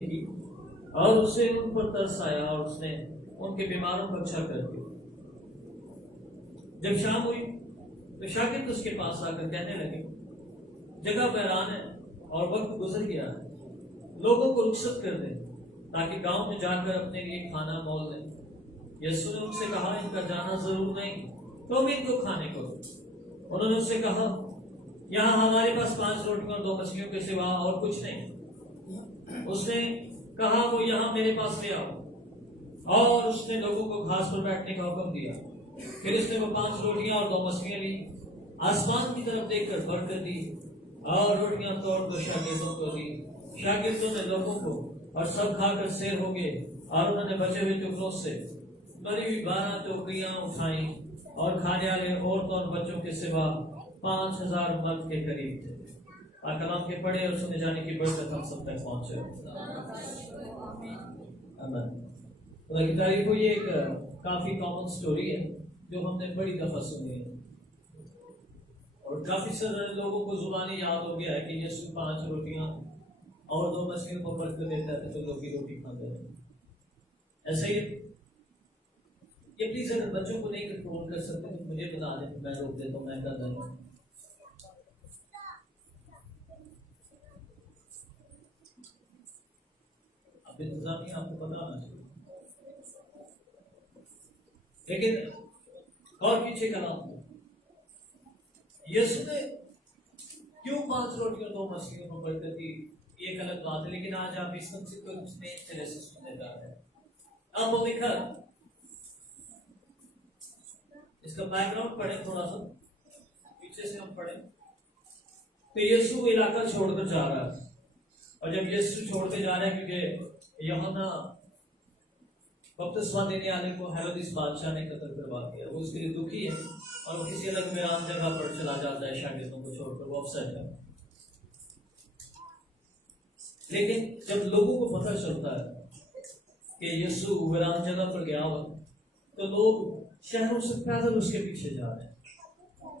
की और उसे उन पर तरस आया और उसने उनके बीमारों को अच्छा कर दिया। जब शाम हुई तो शागिर्द उसके पास आकर कहने लगे, जगह बहरान है और वक्त गुजर गया है, लोगों को रुखसत कर दे ताकि गांव में जाकर अपने लिए खाना मोल लें। यीशु ने उनसे कहा, इनका जाना जरूर नहीं, तुम इनको खाने को दो। उन्होंने उससे कहा, यहाँ हमारे पास 5 रोटियां और 2 मछलियों के सिवा और कुछ नहीं। उसने कहा, वो यहाँ मेरे पास ले आओ। और उसने लोगों को घास पर बैठने का हुक्म दिया। फिर उसने वो 5 रोटियां और 2 मछलियां ली, आसमान की तरफ देखकर बरकत दी और रोटियां तोड़कर शागिर्दों को दी। शागिर्दों ने लोगों को और सब खाकर सेर हो गए और उन्होंने बचे हुए टुकड़ों से भरी हुई 12 टोकरियां उठाई और खाने वाले औरतों और बच्चों के सिवा 5000 मर्द के करीब थे। कलाम के पढ़े और सुने जाने की बरकत हम सब तक पहुंचे। खुदा की तारीफ हो। ये एक काफी कॉमन स्टोरी है जो हमने बड़ी दफा सुनी है और काफी सारे लोगों को जुबानी याद हो गया है कि यीशु 5 रोटियां और 2 मछलियों को बरकत देता है तो लोग ही रोटी खाते हैं। ऐसे ही ये प्लीज अगर बच्चों को नहीं कंट्रोल कर सकते तो मुझे बता दें, मैं रोक देता हूँ, मैं कर देता हूँ। अब इंतजाम ही आपको पता होना चाहिए, लेकिन और पीछे का नाम यीशु ने क्यों 5 रोटियों 2 मछलियों को बरकत दी, ये एक अलग बात है। लेकिन आज आप इस कंसेप्ट को उसने इस तरह से सुनने जा रहे हैं। अब वो लिखा, इसका बैकग्राउंड पढ़े थोड़ा सा, पीछे से हम पढ़े तो यीशु इलाका छोड़कर जा रहा है। और जब यीशु छोड़कर जा रहा है, क्योंकि यूहन्ना बपतिस्मा देने वाले को हेरोदेस बादशाह ने कत्ल करवा दिया, वो उसके लिए दुखी है और वो किसी अलग वीरान जगह पर चला जाता है शागिर्दों को छोड़कर, वो अपसेट है। लेकिन जब लोगों को पता चलता है कि यीशु वीरान जगह पर गया हुआ, तो लोग शहरों से पैदल उसके पीछे जा रहे हैं,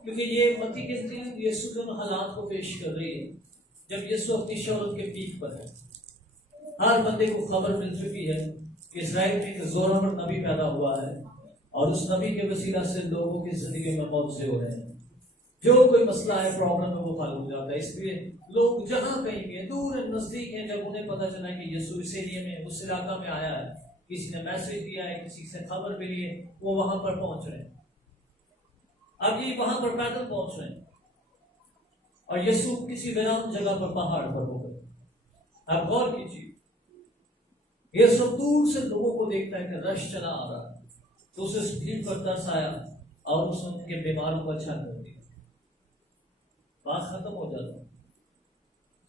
क्योंकि ये मत्ती के अंजील यीशु के हालात को पेश कर रही है जब यीशु अपनी शौहरत के पीक पर है। हर बंदे को खबर मिल चुकी है कि इस्राएल में एक जोरावर नबी पैदा हुआ है और उस नबी के वसीला से लोगों की जिंदगी में मौजे हो रहे हैं। जो कोई मसला है, प्रॉब्लम है, वो हल हो जाता है। इसलिए लोग जहां कहीं भी दूर नजदीक हैं, जब उन्हें पता चला कि यीशु इस एरिया में, उस इलाका में आया है, किसी ने मैसेज दिया है, किसी से खबर मिली है, वो वहां पर पहुंच रहे हैं। अब ये वहां पर पैदल पहुंच रहे हैं और यीशु किसी वीरान जगह पर पहाड़ पर हो गए। अब गौर कीजिए, यीशु दूर से लोगों को देखता है कि रश चला आ रहा है, तो उसे उस भीड़ पर तरस आया और उसने उनके बीमारों को अच्छा कर दिया। बात खत्म हो जाता,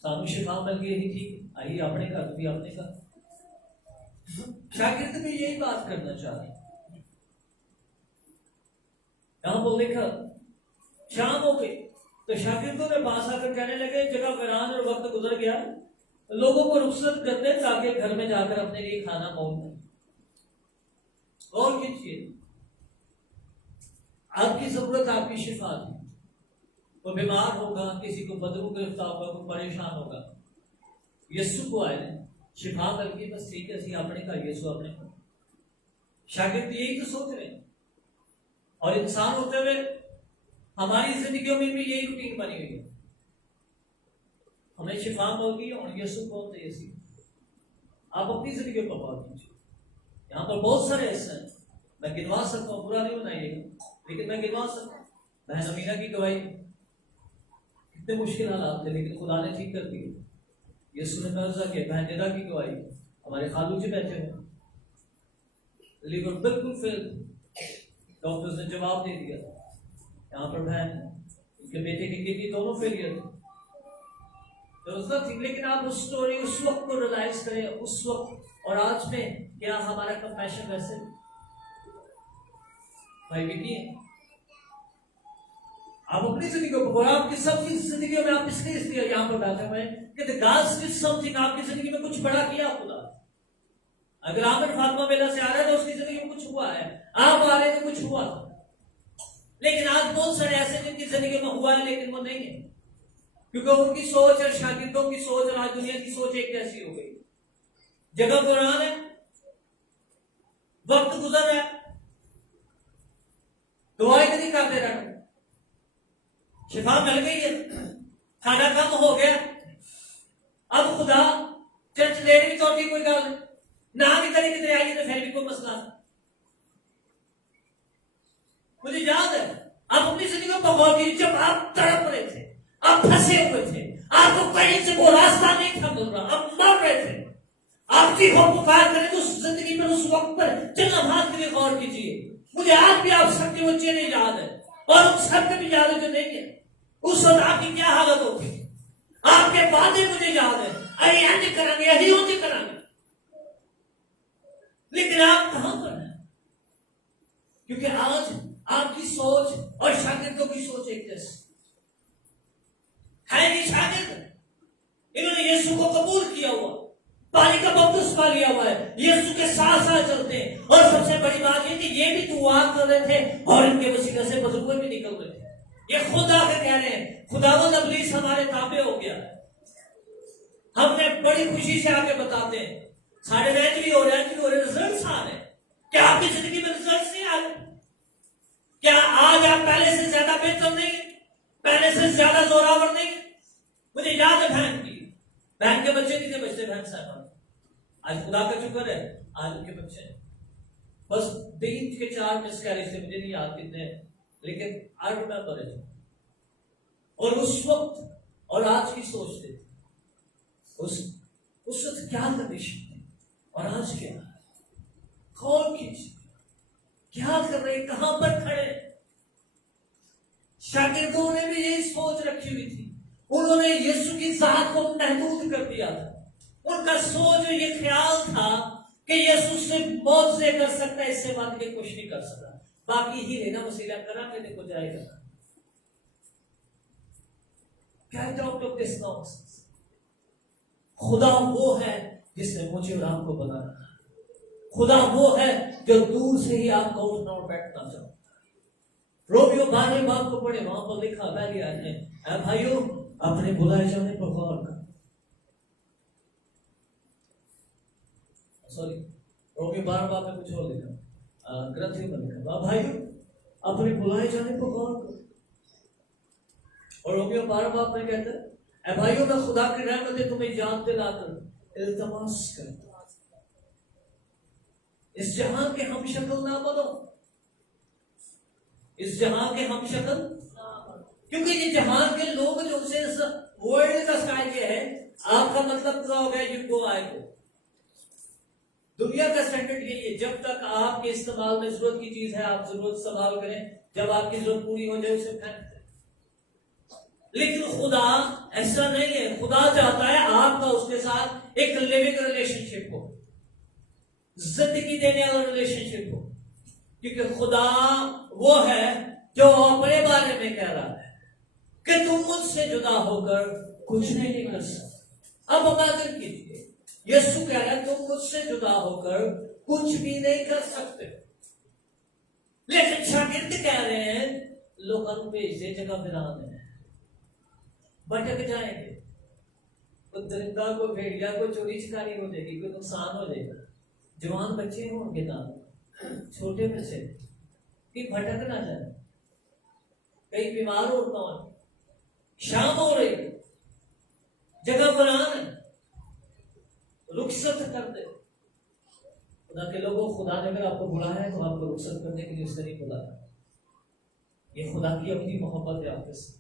सानू शिफा मिल गई ही ठीक, आइए अपने घर भी अपने घर। शागिर्द भी यही बात करना चाह रहे। यहां पर लिखा, शाम हो गई तो शागिर्दों ने पास आकर कहने लगे, जगह वीरान और वक्त गुजर गया, लोगों को रुखसत करते ताकि घर में जाकर अपने लिए खाना मोल लें। और कीजिए, आपकी जरूरत आपकी शिफा की, कोई बीमार होगा, किसी को बदबू गिरफ्तार होगा, कोई परेशान होगा, यीशु को आए शिफा करके, बस ठीक है, अपने का यीशु अपने का। शागिर्द यही तो सोच रहे हैं और इंसान होते हुए हमारी जिंदगियों में भी यही रूटीन बनी हुई है। हमें शिफा मिलगी और यीशु कौन थे? यीशु। आप अपनी जिंदगी को गौर कीजिए, यहाँ पर बहुत सारे ऐसे हैं, मैं गिनवा सकता हूँ, बुरा नहीं बनाइएगा, लेकिन मैं गिनवा सकता हूँ। बहन अमीना की गवाही, कितने मुश्किल हालात थे लेकिन खुदा ने ठीक कर दिए। यीशु ने कर्जा किया। बहन निदा की गवाही, हमारे खालू जी बैठे हैं, लीवर बिल्कुल फेल, डॉक्टर्स ने जवाब दे दिया। यहाँ पर बहन, उनके बेटे की किडनी दोनों फेलियर थे, लेकिन आप उस स्टोरी, उस वक्त को रियलाइज करें, उस वक्त और आज में क्या हमारा कंपैशन वैसे भाई विकी है? आप अपनी जिंदगी को, आपकी सबकी जिंदगी में आप इसलिए यहाँ पर बैठे हुए कि God did something, आपकी जिंदगी में कुछ बड़ा किया खुदा। अगर आमिर फातिमा मेला से आ रहे हैं तो उसकी जिंदगी में कुछ हुआ है, आप आ रहे हैं तो कुछ हुआ। लेकिन आज बहुत सारे ऐसे जिनकी जिंदगी में हुआ है लेकिन वो नहीं है, क्योंकि उनकी सोच और शागिर्दों की सोच और आज दुनिया की सोच एक जैसी हो गई। जगह पुरान है, वक्त गुजर रहा है, दुआएं नहीं करते रहना, शिफा मिल गई है, खाना कम हो गया, अब खुदा चर्च लेट भी तोड़ की कोई गल ना भी करे कितने आई तो फिर भी कोई मसला। मुझे याद है आप अपनी जिंदगी में बहुत ही जब आप तड़प रहे थे, आप फंसे हुए थे, आपको कहीं से वो रास्ता नहीं था मिल रहा, आप मर रहे थे, आपकी हो पुकार करें तो उस जिंदगी में उस वक्त पर चंगा भाग के लिए गौर कीजिए। मुझे आज भी आप सबके वो चेहरे याद है और उन सबके भी याद है जो नहीं है। उस वक्त आपकी क्या हालत होगी, आपके वादे मुझे याद है, अरे इंज करेंगे यही उंज करेंगे, लेकिन आप कहां पर हैं? क्योंकि आज आपकी सोच और शागिर्दों की सोच एक जैसी है। ये शागिर्द इन्होंने यीशु को कबूल किया हुआ, पानी का बपतिस्मा लिया हुआ है, यीशु के साथ साथ चलते हैं, और सबसे बड़ी बात ये कि ये भी दुआ कर रहे थे और इनके वसीले से बुजुर्ग भी निकल रहे थे। ये खुद आके कह रहे हैं खुदावंद इब्लीस हमारे ताबे हो गया। हमने बड़ी खुशी से आके बताते हैं साढ़े रैंज भी हो रहे रिजल्ट आ रहे। क्या आपकी जिंदगी में रिजल्ट नहीं आ रहे? क्या आज आप पहले से ज्यादा बेहतर नहीं, पहले से ज्यादा जोरावर नहीं? मुझे याद है बहन के बच्चे कितने बचते, बहन साहब आज खुदा का शुक्र है आज उनके बच्चे बस 3 के 4 मिसकैरेज थे, मुझे नहीं याद कितने, लेकिन आई रिमेंबर इट। और उस वक्त और आज की सोचते थे, उस वक्त क्या कंडीशन थी और आज क्या, कौन कीजिए क्या कर रहे, कहां पर खड़े? शागिर्दों ने भी यही सोच रखी हुई थी, उन्होंने यीशु की जात को महदूद कर दिया था। उनका सोच ये ख्याल था कि यीशु से मौत से कर सकता है, इससे बात के कुछ नहीं कर सकता, बाकी ही लेना वसीला करा के देखो जाएगा। Get out of this nonsense। खुदा वो है जिसने मुझे और आपको बनाया, खुदा वो है जो दूर से ही आपको उठना और बैठना चाहता। रोमियो 12 बाब को पढ़े, वहां पर लिखा पहली आयत में, ऐ भाइयों अपने बुलाए जाने पर गौर कर। सॉरी, रोमियो 12 बाब में कुछ और लिखा, ग्रंथियों में लिखा, भाइयों अपने बुलाए जाने पर गौर कर। और रोमियो 12 बाब में कहता है, ऐ भाइयों मैं खुदा की रहमतें तुम्हें याद दिलाकर इल्तिमास करता, इस जहां के हम शक्ल ना बनो, इस जहां के हम शक्ल, क्योंकि ये जहां के लोग जो से वर्ल्ड का स्टाइल के है, आपका मतलब क्या हो गया, युग आएगा। दुनिया का स्टैंडर्ड यही है, जब तक आपके इस्तेमाल में जरूरत की चीज है आप जरूरत इस्तेमाल करें, जब आपकी जरूरत पूरी हो जाए उसे फेंक दें। लेकिन खुदा ऐसा नहीं है, खुदा चाहता है आपका उसके साथ एक लिविंग रिलेशनशिप हो, जिंदगी देने वाला रिलेशनशिप हो, क्योंकि खुदा वो है जो अपने बारे में कह रहा है कि तुम मुझसे जुदा होकर कुछ नहीं कर सकते। अब इमेजिन कीजिए, यीशु कह रहा है तुम मुझसे जुदा होकर कुछ भी नहीं कर सकते, लेकिन शागिर्द कह रहे हैं लोगों को भेज दे, जगह फिरान है, भटक जाएंगे, तो दरिंदा को भेड़िया को चोरी चिकारी हो जाएगी, कोई नुकसान हो जाएगा, जवान बच्चे होंगे ना, छोटे बच्चे कि भटक ना जाए, कई बीमार हो कौन, शाम हो रही, जगह बनान है, रुखसत कर दे। खुदा के लोगों, खुदा ने अगर आपको बुलाया है तो आपको रुखसत करने के लिए उसने नहीं बुलाया। ये खुदा की अपनी मोहब्बत है आपके साथ,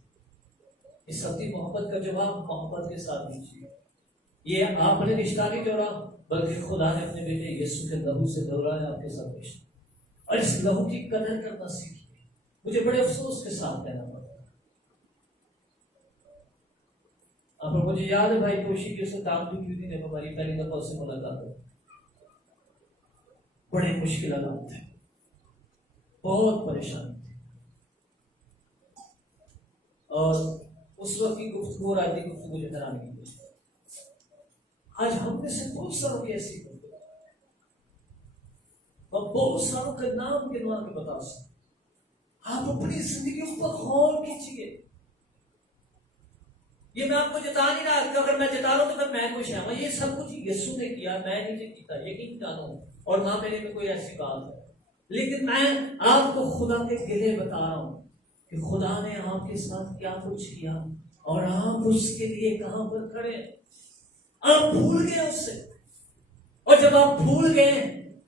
इस अपनी मोहब्बत का जवाब मोहब्बत के साथ दीजिए। ये आपने रिश्ता नहीं जोड़ा, बल्कि खुदा ने अपने बेटे यीशु के लहू से दोहराया आपके साथ रिश्ता, और इस लहू की कदर करना सीखिए। मुझे बड़े अफसोस के साथ कहना पड़ता है, अब मुझे याद है भाई कोशी की उसने काम की थी जब हमारी पहली दफा उससे मुलाकात हुई, बड़े मुश्किल हालात थे, बहुत परेशान थे, और उस वक्त की गुफ्तगू और आज की गुफ्तगू मुझे कराने की कोशिश। आज हम में से बहुत सारों की ऐसी होती है, और बहुत सारों का नाम गिनवा के बता सकते। आप अपनी जिंदगी पर गौर कीजिए, ये मैं आपको जता नहीं रहा कि अगर मैं जता रहा हूं तो मैं खुश हूं। ये सब कुछ यीशु ने किया, मैं नहीं किया, यकीन जानो, और ना मेरे में कोई ऐसी बात है। लेकिन मैं आपको खुदा के गिले बता रहा हूं कि खुदा ने आपके साथ क्या कुछ किया और आप उसके लिए कहां पर खड़े। आप भूल गए उससे, और जब आप भूल गए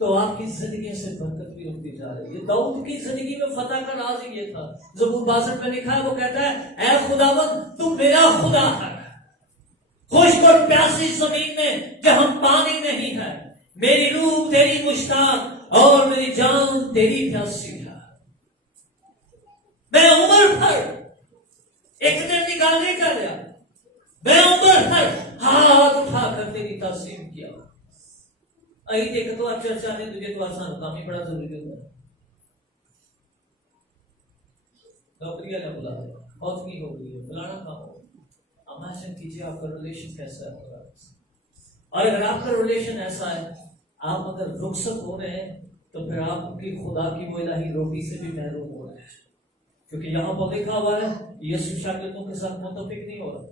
तो आपकी जिंदगी से बरकत भी रुकती जा रही है। दाऊद की जिंदगी में फतह का राज ये था। ज़बूर 62 में लिखा है, वो कहता है, ऐ खुदावंद तू मेरा खुदा है, खुश्क और प्यासी जमीन में जहां पानी नहीं है, मेरी रूह तेरी मुश्ताक और मेरी जान तेरी प्यासी है। मैं उम्र भर, एक दिन निकाल नहीं कर रहा, मैं उम्र भर हाथ उठाकर तेरी तासीम किया। अही देख तो आज चर्चा ने तुझे तो आसान काम ही बड़ा जरूरी होता है। नौकरी वाला बुला रहे, मौत की हो गई है, फलाना काम हो, इमेजिन कीजिए आपका रिलेशन कैसा है। और अगर आपका रिलेशन ऐसा है, आप अगर रुखसत हो रहे हैं, तो फिर आपकी खुदा की वो इलाही रोटी से भी महरूम हो रहे हैं। क्योंकि यहाँ पर लिखा हुआ है, यीशु शागिर्दों के साथ मुत्तफिक नहीं हो रहा।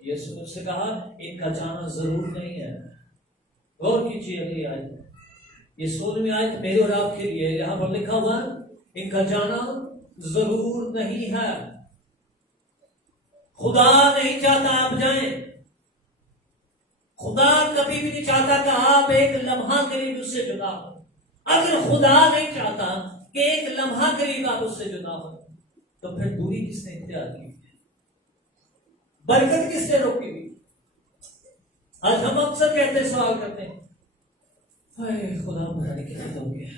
यीशु ने उससे कहा, इनका जाना जरूर नहीं है। गौर कीजिए अगली आयत, ये 16वीं आयत मेरे और आपके लिए। यहाँ पर लिखा हुआ है, इनका जाना जरूर नहीं है। खुदा नहीं चाहता आप जाएं। खुदा कभी भी नहीं चाहता कि आप एक लम्हा करीब उससे जुदा हो। अगर खुदा नहीं चाहता कि एक लम्हा करीब आप उससे जुदा हो, तो फिर दूरी किसने इख्तियार की? बरकत किसने रोकी हुई? आज हम अक्सर कहते, सवाल करते हैं, हाय खुदा पता नहीं कितने हो गया,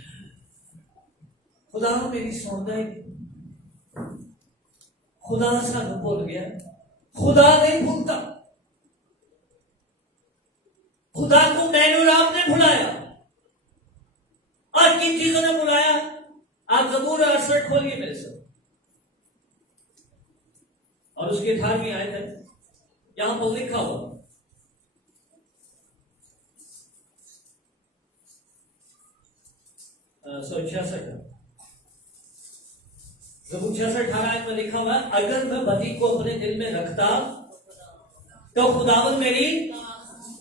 खुदा मेरी सुनता है, खुदा सानू भूल गया। खुदा नहीं भूलता। खुदा को मैंने और आपने भुलाया। और किन चीजों ने बुलाया? आप ज़बूर 68 खोलिए मेरे से, और उसके 18वीं आयत है, यहां पर लिखा हुआ, ज़बूर 66 18 में लिखा हुआ, अगर मैं बदी को अपने दिल में रखता तो खुदावंद मेरी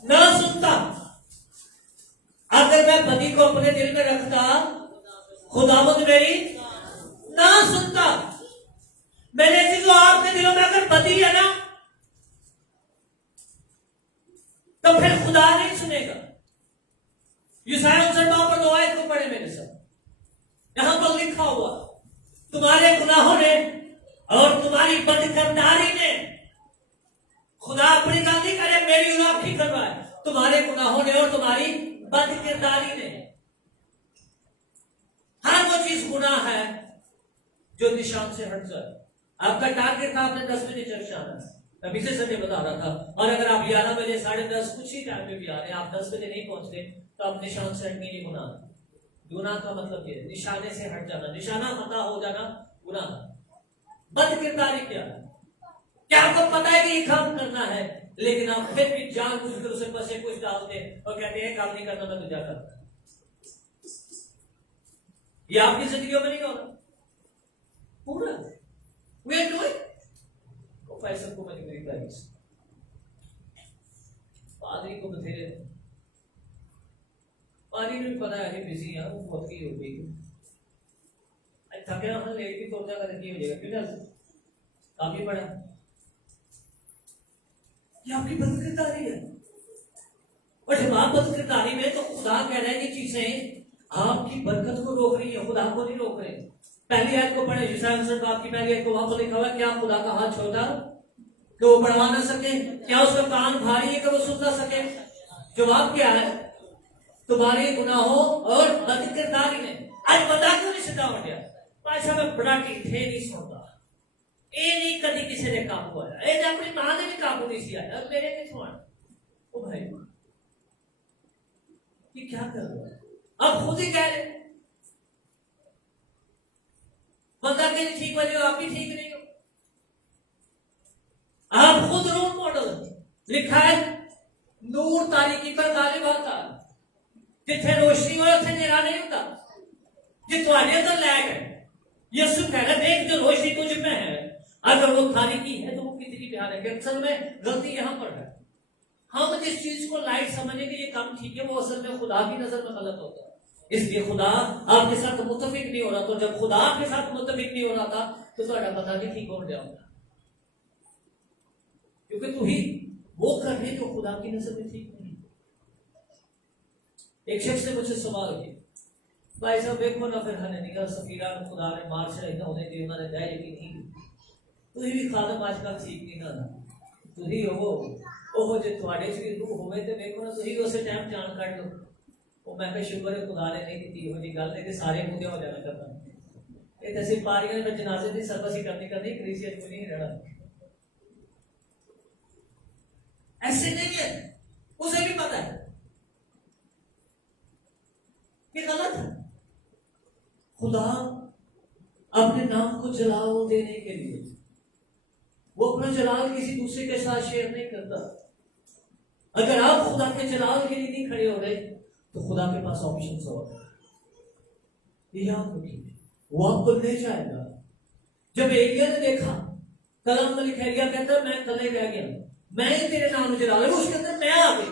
ना सुनता। अगर मैं बदी को अपने दिल में रखता, खुदावंद मेरी ना सुनता। मेरे चीजों आपके दिलों में अगर बदी है ना, तो फिर खुदा नहीं सुनेगा। यशायाह 59 पर 2 आयत को पढ़े मेरे साथ। यहां पर लिखा हुआ, तुम्हारे गुनाहों ने और तुम्हारी बदकिरदारी ने, खुदा अपनी गलती करे, मेरी और आपकी करवाए, तुम्हारे गुनाहों ने और तुम्हारी बदकिरदारी ने। हर वो चीज गुनाह है जो निशान से हट जाए। आपका टारगेट था, आपने 10 बजे चर्च आना, मैं पीछे से बता रहा था, और अगर आप 11 बजे 10:30 कुछ ही टाइम में भी आ रहे हैं, आप 10 बजे नहीं पहुंचते, तो आप निशान से हटने की गुनाह। गुनाह का मतलब ये निशाने से हट जाना, निशाना खता हो जाना गुनाह। बदकिरदारी क्या है? क्या आपको पता है कि ये काम करना है, लेकिन आप फिर भी जानबूझकर उसे बसे कुछ डालते और कहते हैं काम नहीं करना, मैं तो जाता। ये आपकी जिंदगियों में नहीं होना पूरा। वे डू इट। प्रोफेसर को मैंने मेरी प्राइस, पादरी को बथेरे, पादरी ने भी पता है बिजी है, वो बहुत की हो गई, थके ना लेट भी तोड़ जाएगा, नहीं हो जाएगा, क्यों काफी बड़ा। ये आपकी बदकिरदारी है। और जब आप बदकिरदारी में, तो खुदा कह रहा है कि चीजें आपकी बरकत को रोक रही है, खुदा को नहीं रोक रहे। पहली आयत को पढ़े, यशायाह 59 आपकी पहली आयत को, वहां पर लिखा हुआ है, क्या खुदा का हाथ छोटा कि वो बढ़वा ना सके? क्या उसका कान भारी है कि वो सुन ना सके? जवाब क्या है? तुम्हारे गुनाहों और बदकिरदारी ने। आज बता क्यों नहीं सीधा हो गया? पैसा में बड़ा थे नहीं सुनता, ये नहीं कभी किसी ने काबू आया, ये अपनी मां ने भी काबू नहीं किया, और मेरे नहीं सुना। ओ भाई, ये क्या कर रहे हो? अब खुद ही कह रहे, बंदा के लिए ठीक बने, आप भी ठीक नहीं हो। आप खुद रोल मॉडल। लिखा है, नूर तारीकी पर गालिब आता, जिथे रोशनी हो उसे अंधेरा नहीं होता। जे तुम्हारे अंदर लैग है, यीशु कह रहा है, देख जो रोशनी तुझ में है, अगर वो थाने की है तो वो कितनी प्यार है। असल में गलती यहाँ पर है, हम जिस चीज को लाइट समझे कि ये काम ठीक है, वो असल में खुदा की नजर में गलत होता है। इसलिए खुदा आपके साथ मुत्तफिक नहीं हो रहा, तो जब खुदा आपके साथ मुत्तफिक नहीं हो रहा था तो ਤੁਹਾਡਾ पता नहीं ठीक हो जाऊंगा, क्योंकि तू ही वो कर रहे जो खुदा की नजर में ठीक नहीं। एक शख्स ने मुझसे सवाल किया, भाई साहब देखो ना, फिर हने निकल सफीरा खुदा ने मार छड़ाई ना होने दी, उन्होंने दया यकीन नहीं की, तू ही खादम आजकल ठीक नहीं ना, तू ही हो ਉਹ ਜੇ ਤੁਹਾਡੇ ਚ ਵੀ ਰੂਹ ਹੋਵੇ ਤੇ ਵੇਖੋ ਨਾ ਤੁਸੀਂ ਉਸੇ ਟਾਈਮ ਜਾਣ ਕੱਢ ਲਓ। ਉਹ ਮੈਂ ਕਿਹਾ ਸ਼ੁਕਰ ਹੈ ਖੁਦਾ ਨੇ ਨਹੀਂ ਕੀਤੀ ਇਹੋ ਜਿਹੀ ਗੱਲ, ਨਹੀਂ ਤੇ ਸਾਰੇ ਮੁੱਦੇ ਹੋ ਜਾਣਾ ਕਰਦਾ। ਇਹ ਤਾਂ ਅਸੀਂ ਪਾਰੀਆਂ ਵਿੱਚ ਜਨਾਜ਼ੇ ਦੀ ਸਰਵਿਸ ਕਰਨੀ ਕ੍ਰਿਸਚੀਅਨ को नहीं रहना। ऐसे नहीं है, उसे भी पता है कि गलत है। खुदा अपने नाम को जलाल देने के लिए वो अपना जलाल किसी दूसरे के साथ शेयर नहीं करता। अगर आप खुदा के जलाल के लिए नहीं खड़े हो रहे तो खुदा के पास ऑप्शंस और याद रखिए, वो आपको ले जाएगा। जब एलिया ने देखा, कलम में लिखा, एलिया कहता मैं कले रह गया, मैं ही तेरे नाम जला लूं, उसके अंदर मैं आ गई।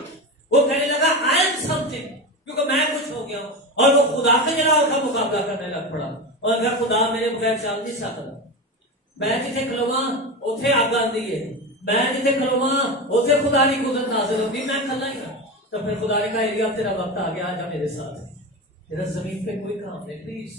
वो कहने लगा आई एम समथिंग, क्योंकि मैं कुछ हो गया हूं, और वो खुदा के जलाल का मुकाबला करने लग पड़ा। और अगर खुदा मेरे बगैर चल नहीं सकता, मैं जिथे खलोवा उथे आग आती है, मैं जिथे खलोवा उथे खुदा की कुदरत नाज़िल होगी, मैं कला ही ना। तो फिर खुदा ने कहा एलिया तेरा वक्त आ गया, आजा मेरे साथ, तेरा जमीन पे कोई काम नहीं। प्लीज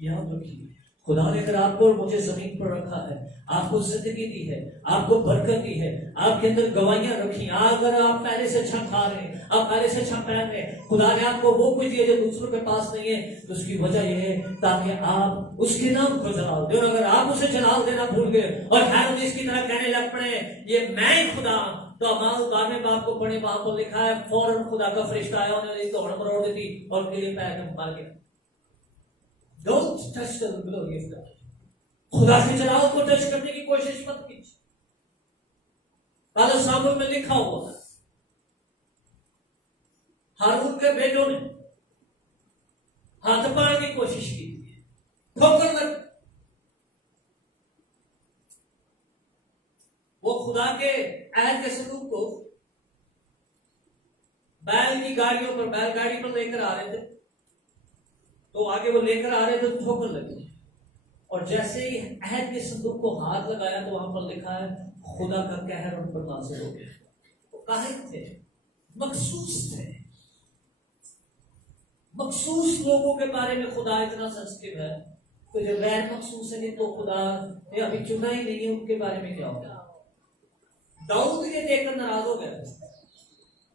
याद रखिए, खुदा ने अगर आपको और मुझे जमीन पर रखा है, आपको जिंदगी दी है, आपको बरकत दी है, आपके अंदर गवाहियां रखी, अगर आप पहले से अच्छा खा रहे हैं, आप पहले से अच्छा पहन रहे हैं, खुदा ने आपको वो कुछ दिया जो दूसरों के पास नहीं है, तो उसकी वजह यह है ताकि आप उसके नाम को जलाल दे। और अगर आप उसे जलाल देना भूल गए और हैरोद इसकी तरह कहने लग पड़े ये मैं ही खुदा, तो अमाल 12वें बाब को पढ़े, वहां पर लिखा है फौरन खुदा का फरिश्ता आया, उन्होंने दौड़ मरोड़ दी थी और कीड़े पैर में मार गया। Don't touch the glory of God. खुदा के जलाल को टच करने की कोशिश मत कीजिए। पहले सामुएल में लिखा हुआ था, हारून के बेटों ने हाथ पाड़ने की कोशिश की, ठोकर लग, वो खुदा के अहद के सलूक को बैल की गाड़ियों पर, बैलगाड़ी पर लेकर आ रहे थे, तो आगे वो लेकर आ रहे थे, तो ठोकर लगी, और जैसे ही अहद के संदूक को हाथ लगाया तो वहां पर लिखा है खुदा का कहर उन पर नाज़िल हो गया। वो काहे थे? मखसूस थे। मखसूस लोगों के बारे में खुदा इतना सेंसिटिव है, तो जब गैर मखसूस है नहीं तो खुदा ने अभी चुना ही नहीं है, उनके बारे में क्या होगा। दाऊद ये देखकर नाराज हो गया,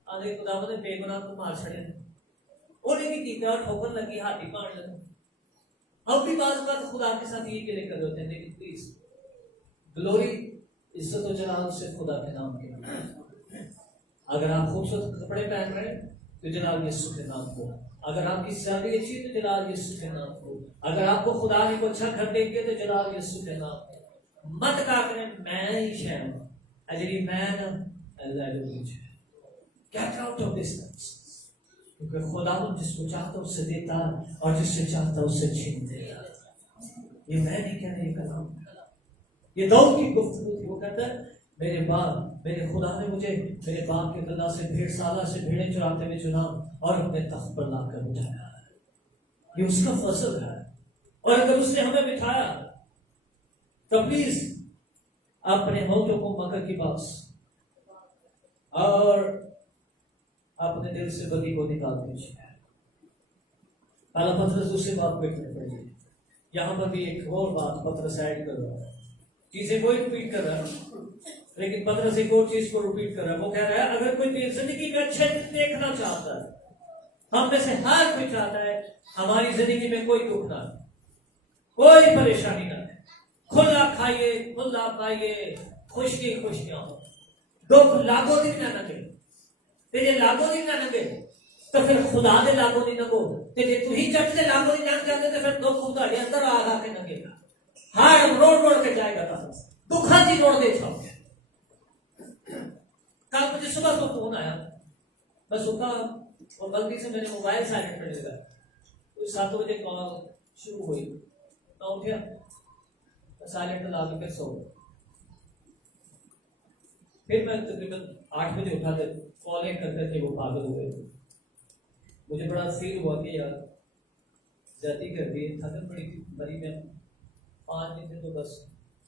आधे खुदा ने बेगुनाह को मार छड़े, उन्हें की ठोकर लगी, हाथी पाड़ लगा। अब भी बात खुदा के साथ ये गिले कर होते हैं, लेकिन प्लीज ग्लोरी, इज्जत और जलाल सिर्फ खुदा के नाम के। अगर आप खूबसूरत कपड़े पहन रहे हैं तो जलाल यीशु के नाम को, अगर आपकी शादी अच्छी है तो जलाल यीशु के नाम को, अगर आपको खुदा ने को अच्छा घर देंगे तो जलाल यीशु के नाम को। मत कहा करें मैं ही शैम अजरी man get out of this, क्योंकि खुदा जिसको चाहता उससे देता और जिससे चाहता उससे छीन देता। ये मैं नहीं कह रही कलाम, ये दाऊद की गुफ्तगू थी। वो कहता है मेरे बाप, मेरे खुदा ने मुझे मेरे बाप के गला से भेड़शाला से भेड़ें चुराते हुए चुना और अपने तख्त पर लाकर बिठाया। ये उसका फसल है, और अगर उसने हमें बिठाया तो प्लीज अपने होठों को मकर की बात और अपने दिल से बदी को निकाल दीजिए। पहला पत्रस दूसरी बात देखने पड़ेगी। यहां पर भी एक और बात पत्रस ऐड कर रहा है, चीजें कोई रिपीट कर रहा है, लेकिन पत्रस एक और चीज को रिपीट कर रहा है। वो कह रहा है अगर कोई जिंदगी में अच्छे देखना चाहता है, हम में से हर कोई चाहता है हमारी जिंदगी में कोई दुख ना, कोई परेशानी ना, खुला खाइए, खुला पाइए, खुशकी खुशियां हो, दुख लागो दिन ना लगे, तेरे लागो दिन ना लगे तो फिर खुदा दे लागो नहीं लगो, तेरे तू ही चट से लागो नहीं लग जाते तो फिर दुख खुदा के अंदर आ के लगेगा, हार रोड रोड के जाएगा, दुखा जी रोड दे सब। कल मुझे सुबह को फोन आया, मैं सुबह और गलती से मैंने मोबाइल साइलेंट कर दिया, तो 7 बजे कॉल शुरू हुई, मैं उठा साइलेंट ला के सो, फिर मैं तकरीबन 8 बजे उठा था, कॉलें कर करके वो पागल हो गए। मुझे बड़ा फील हुआ कि यार ज्यादा कर दी, थकन पड़ी थी, मरी में 5 दिन थे तो बस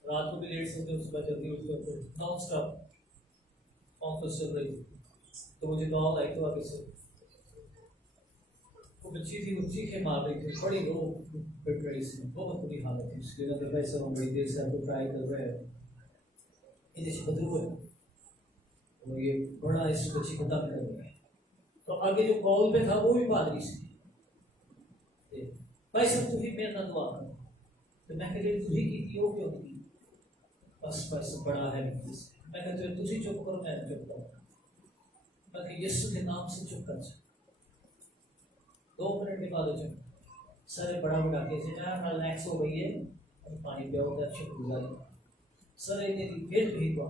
रात को भी लेट सोते, सुबह जल्दी उठते, नॉन स्टॉप ऑफिस चल रही। तो मुझे कॉल आई तो आगे से वो बच्ची थी, वो चीखे मार रही थी, बड़ी रो पिट रही थी, बहुत बुरी हालत थी उसकी। मतलब वैसे हम बड़ी देर से आपको ट्राई कर रहे हैं, ये जैसे बदलू है और ये बड़ा इस बच्ची को दम कर रहा है। तो आगे जो कॉल पे था वो भी पादरी से, भाई सब तुझी मेरे ना दुआ कर। तो मैं कहती तुझी की थी वो क्यों नहीं, बस बस बड़ा है मैं कहते तुझी चुप करो, मैं चुप करूँ। मैं कि यीशु के नाम से चुप कर। 2 मिनट के बाद चुप, सर बड़ा बड़ा कैसे मैं रिलैक्स हो गई है, पानी पिया होता शुक्रगुजार सर एक दिन फिर भी हुआ,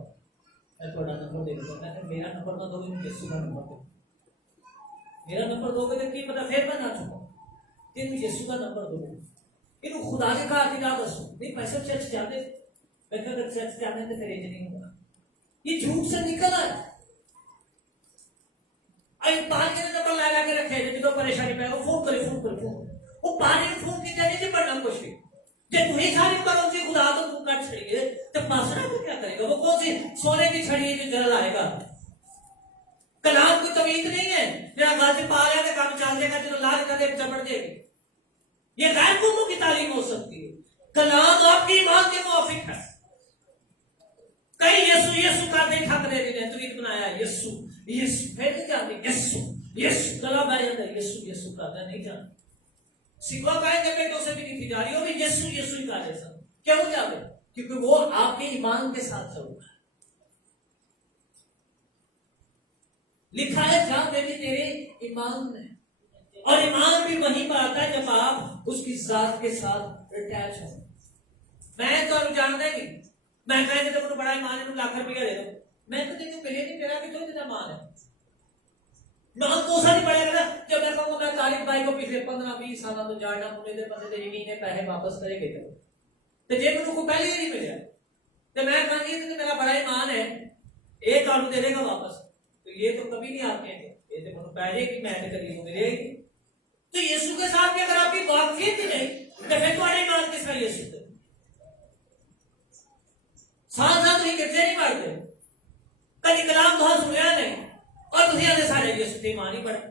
मैं थोड़ा नंबर दे दूँगा। मैं मेरा नंबर ना दोगे, यीशु का नंबर दो, मेरा नंबर दोगे तो की पता फिर मैं ना चुका, फिर यीशु का नंबर दोगे। इन खुदा के कहा कि ना दसो नहीं पैसे चर्च जाते, मैं अगर चर्च जाने तो फिर नहीं होगा, ये झूठ से निकल आए। अरे 5 दिन नंबर लगा के रखे थे, जो परेशानी पे फोन करे वो पानी फोन की जाने से पढ़ना कुछ भी जब तुम्हें सारी करो जी खुदा तो तुम कट छड़िए, तो पासरा को क्या करेगा? वो कौन सी सोने की छड़ी है जो जल आएगा? कलाम कोई तवीत नहीं है मेरा घर से पा लिया काम चल जाएगा, जो लाल कदम चपड़ जाएगी। ये गैर कौमों की तालीम हो सकती है, कलाम आपकी ईमान के मुआफिक है। कई यीशु यीशु का देखा करे ने तवीत बनाया, यीशु यीशु फिर जाते यीशु यीशु कलाम आ जाता है, यीशु यीशु का नहीं जानते। सिखवा कहेंगे बेटों से भी लिखी जा रही हो भी यीशु यीशु ही का जैसा क्यों जावे? क्योंकि वो आपके ईमान के साथ चलता है। लिखा है जा मेरी तेरे ईमान में, और ईमान भी वहीं पर आता है जब आप उसकी जात के साथ अटैच हो। मैं तो जानता नहीं, मैं कहेंगे तो बड़ा ईमान है, लाख रुपया दे दो, मैं तो तेरे को मिले नहीं, मेरा भी तो इतना मान है। नाम तो नहीं पड़ेगा ना, जब मैं कहूँगा मैं तालिब भाई को पिछले 15-20 साल तो जानना मुझे दे बंदे दे महीने पैसे वापस करेंगे तो जे मैंने को पहले ही नहीं मिला, तो मैं कहूँगी तो मेरा बड़ा ईमान है, एक कानून दे देगा वापस, तो ये तो कभी नहीं आते हैं, ये तो मतलब पहले की मैं करी मिलेगी। तो यीशु के साथ भी अगर आपकी वाकफियत ही नहीं तो फिर तुम्हारे ईमान के साथ यीशु साथ साथ ही कितने नहीं पढ़ते, कभी कलाम बहुत सुनया नहीं और तुझे आने सारे यीशु के ईमान ही पड़े।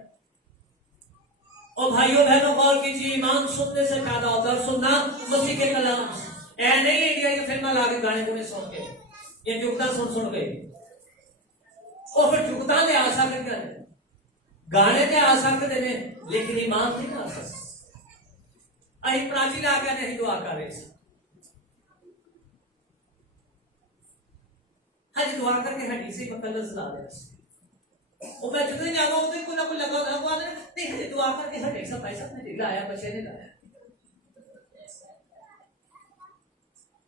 और भाइयों बहनों गौर कीजिए, ईमान सुनने से पैदा होता है, सुनना मसीह के कलाम। ऐ नहीं इंडिया की फिल्म ला के गाने गुने सुन के ये जुगता सुन गए और फिर जुगता ने आशा कर गाने ने आशा कर देने, लेकिन ईमान नहीं आ सकता। अही प्राचीन आज्ञा नहीं दुआ कर रहे हज दुआ करके हड्डी से मुकल्लस ला दे और मैं जितने जाऊंगा उतने को ना कोई लगा लगा नहीं हज दुआ करके हड्डी से पैसा नहीं लाया, बच्चे ने लाया।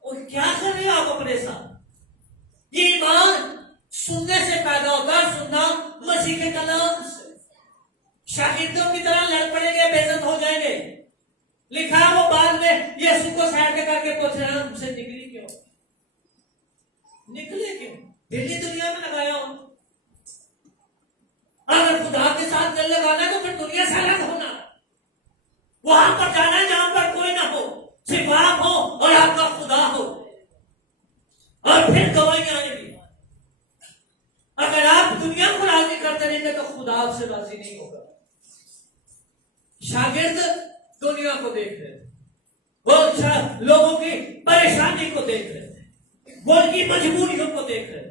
और क्या कर रहे हो आप अपने साथ? ये ईमान सुनने से पैदा होता है, सुनना मसीह के कलाम से। शागिर्दों की तरह लड़ पड़ेंगे, बेइज्जत हो जाएंगे। लिखा है वो बाद में यीशु को साइड में करके पूछ रहे हैं हमसे निकली क्यों? निकले क्यों? दिल्ली दुनिया में लगाया हो, अगर खुदा के साथ दिल लगाना है तो फिर दुनिया से अलग होना, वहां पर जाना है जहां पर कोई ना हो, सिर्फ आप हो और आपका खुदा हो, और फिर गवाहियां आएंगी। अगर आप दुनिया को राजी करते रहेंगे तो खुदा आपसे राजी नहीं होगा। शागिर्द दुनिया को देख रहे थे, वो लोगों की परेशानी को देख रहे थे, वो उनकी मजबूरियों को देख रहे थे,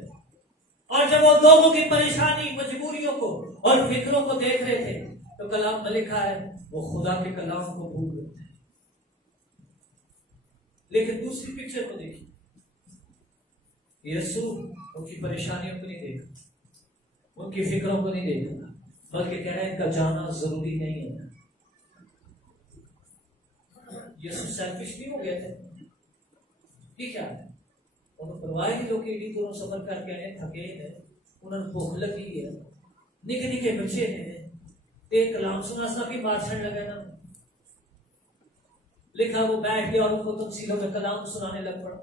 और जब वो लोगों की परेशानी मजबूरियों को और फिक्रों को देख रहे थे तो कलाम में लिखा है वो खुदा के कलाम को भूल गए थे। लेकिन दूसरी पिक्चर को देखिए, यीशु उनकी परेशानियों को नहीं देखा, उनकी फिक्रों को नहीं देखा, बल्कि कह रहे हैं इनका जाना जरूरी नहीं है। यीशु सेल्फिश नहीं हो गए थे, ठीक है, उन्होंने परवाह नहीं लोग एडी दूरों सफर करके आए, थके हैं, उन्होंने भूख लगी है, निके निके बच्चे हैं, एक कलाम सुना भी भाषण लगे ना, लिखा वो बैठ गया और उनको तफसीलों में कलाम सुनाने लग पड़ा।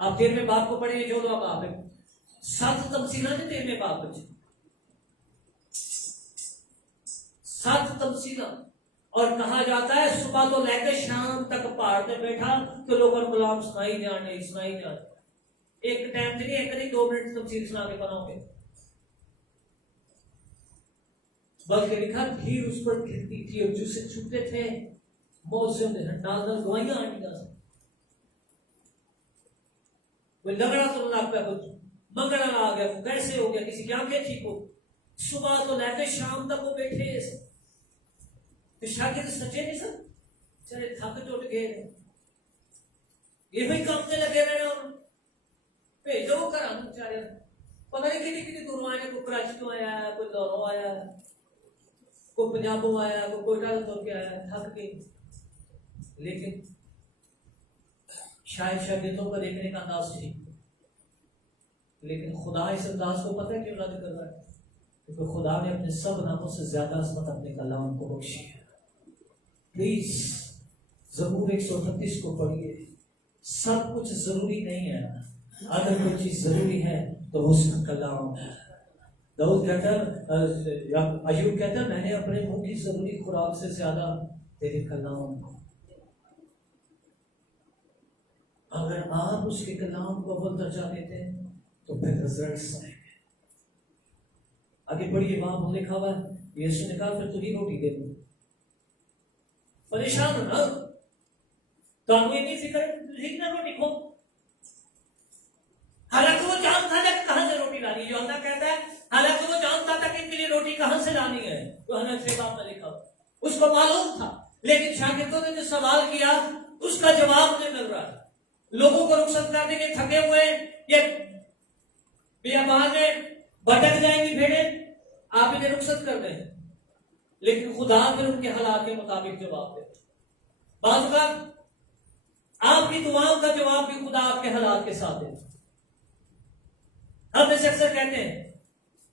आप 13वें बाप को पढ़ेंगे जो लोग आप 7 तमसीला ने 13वें बाब में, 7 तमसीला। और कहा जाता है सुबह तो लेकर शाम तक पहाड़ पे बैठा तो लोगों को कलाम सुनाई जाने। एक टाइम से नहीं, एक नहीं 2 मिनट तमसील सुना के बनाओगे, बल्कि लिखा भीड़ उस पर गिरती थी और जिससे छूटे थे मौत से उन्हें डालना दवाइयां आनी। कोई लगड़ा तो लग गया, कुछ मंगड़ा आ गया, कैसे हो गया, किसी की आंखें ठीक हो। सुबह तो लेकर शाम तक वो बैठे, शागिर्द सच्चे नहीं सर, चले थक टूट गए, ये भी काम से लगे रहना, भेजो घर बेचारे, पता नहीं कितनी दूरों आए, कोई कराची तो आया, कोई लाहौरों आया, कोई पंजाबों आया, कोई कोयटा तो के आया, थक के। लेकिन शायद शागिर्दों को देखने का अंदाज ठीक, लेकिन खुदा इस अंदाज को पता है क्यों रद्द कर रहा है? क्योंकि खुदा ने अपने सब नामों से ज्यादा अज़मत अपने कलाम को बख्शी है। प्लीज ज़बूर 138 को पढ़िए। सब कुछ जरूरी नहीं है, अगर कोई चीज जरूरी है तो उसका कलाम है। दाऊद कहता है, अय्यूब कहता है, मैंने अपने मुंह की जरूरी खुराक से ज्यादा तेरे कलाम को। अगर आप उसके कलाम को अव्वल दर्जा देते हैं तो फिर रिजल्ट्स आएंगे। आगे बढ़िए, वहां लिखा हुआ है, यीशु ने कहा फिर तू ही रोटी दे दो। परेशान हो ना तो आपको इतनी फिक्र ना रोटी खो। हालांकि वो जानता था कि कहां से रोटी लानी, जो अल्लाह कहता है हालांकि वो जानता था कि इनके लिए रोटी कहां से लानी है, तो हमें 6 बाब में लिखा उसको मालूम था। लेकिन शागिर्दों ने जो सवाल किया उसका जवाब नहीं मिल रहा। लोगों को रुखसत करने के थके हुए, ये बियाबान में भटक जाएंगी भेड़ें, आप इन्हें रुखसत कर दें, लेकिन खुदा फिर उनके हालात के मुताबिक जवाब दे। बात का आपकी दुआओं का जवाब भी खुदा आपके हालात के साथ दे। हम जैसे अक्सर कहते हैं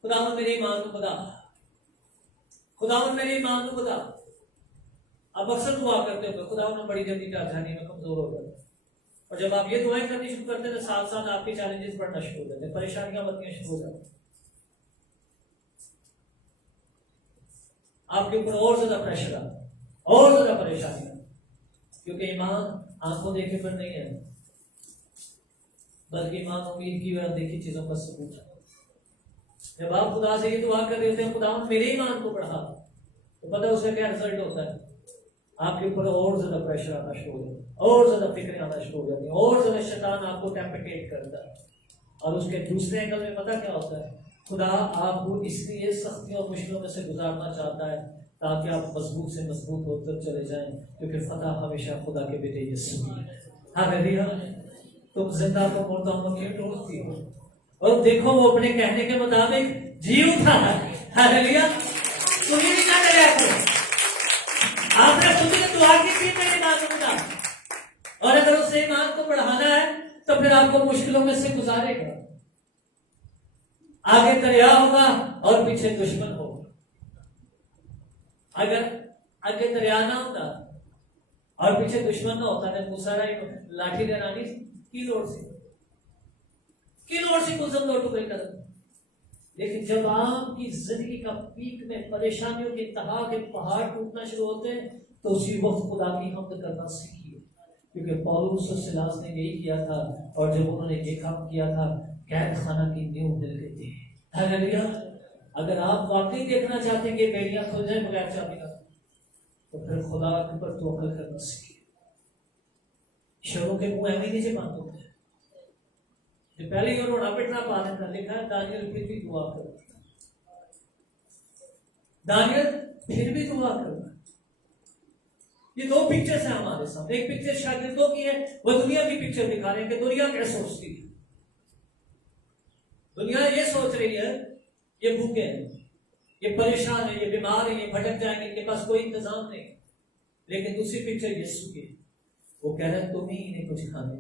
खुदावन मेरे ईमान को बता, खुदावन मेरे ईमान को बता। अब अक्सर दुआ करते हो खुदावन बड़ी जल्दी राजधानी में कमजोर हो जाता है, और जब आप ये दुआएं करनी शुरू करते हैं तो साथ साथ आपके चैलेंजेस बढ़ना शुरू हो जाते हैं, परेशानियां बननी शुरू हो जाती हैं, आपके ऊपर और ज्यादा प्रेशर आता है, और ज्यादा परेशानी, क्योंकि ईमान आंखों देखे पर नहीं है, बल्कि ईमान उम्मीद की और देखी चीजों का सबूत है। जब आप खुदा से ये दुआ कर रहे होते हैं खुदा मेरे ईमान को बढ़ा, तो पता है उसका क्या रिजल्ट होता है? आपके ऊपर और ज्यादा प्रेशर आना शुरू हो जाता है, और ज्यादा फिक्रें आना शुरू हो जाती है, और ज्यादा शैतान आपको टेम्पटेट करता है। और उसके दूसरे एंगल में पता क्या होता है? खुदा आपको इसलिए सख्तियों और मुश्किलों में से गुजारना चाहता है ताकि आप मजबूत से मजबूत होकर चले जाएं, क्योंकि फतह हमेशा खुदा के बेटे यीशु की है। हालेलुया। तुम जिंदा को मुर्दा में क्यों टोकती हो? और देखो वो अपने कहने के मुताबिक जी उठा है। हालेलुया। तुम्हें भी ना डरा करो, आपने खुद की दुआ की थी मेरे ईमान, और अगर उस ईमान को बढ़ाना है तो फिर आपको मुश्किलों में से गुजारेगा। आगे दरिया होगा और पीछे दुश्मन होगा। अगर आगे दरिया ना होता और पीछे दुश्मन ना होता ने मूसा लाठी डरानी की लोड़ सी कुछ लोटू कोई कदम। लेकिन जब आपकी जिंदगी का पीक में परेशानियों के इंतहा के पहाड़ टूटना शुरू होते हैं तो उसी वक्त खुदा की हमद करना सीखिए, क्योंकि पौलुस और सिलास ने यही किया था, और जब उन्होंने ये काम किया था कैद खाना की नींव मिल गई थी। हालेलुया। अगर आप वाकई देखना चाहते हैं कि बेड़ियां खुल जाए बगैर चाबी का, तो फिर खुदा के ऊपर तवक्कुल करना सीखिए। शरों के मुंह ऐसे नीचे बंद होते हैं, जो पहले ही रोना पिटना पा देता। लिखा है दानियल फिर भी दुआ कर, दानियल फिर भी दुआ कर। ये 2 पिक्चर्स हैं हमारे साथ। एक पिक्चर शागिर्दों की है, वो दुनिया की पिक्चर दिखा रहे हैं कि दुनिया क्या सोचती है। दुनिया ये सोच रही है ये भूखे हैं, ये परेशान है, ये बीमार है, ये भटक जाएंगे, इनके पास कोई इंतजाम नहीं। लेकिन दूसरी पिक्चर यीशु की, वो कह रहे हैं तुम ही इन्हें कुछ खाने।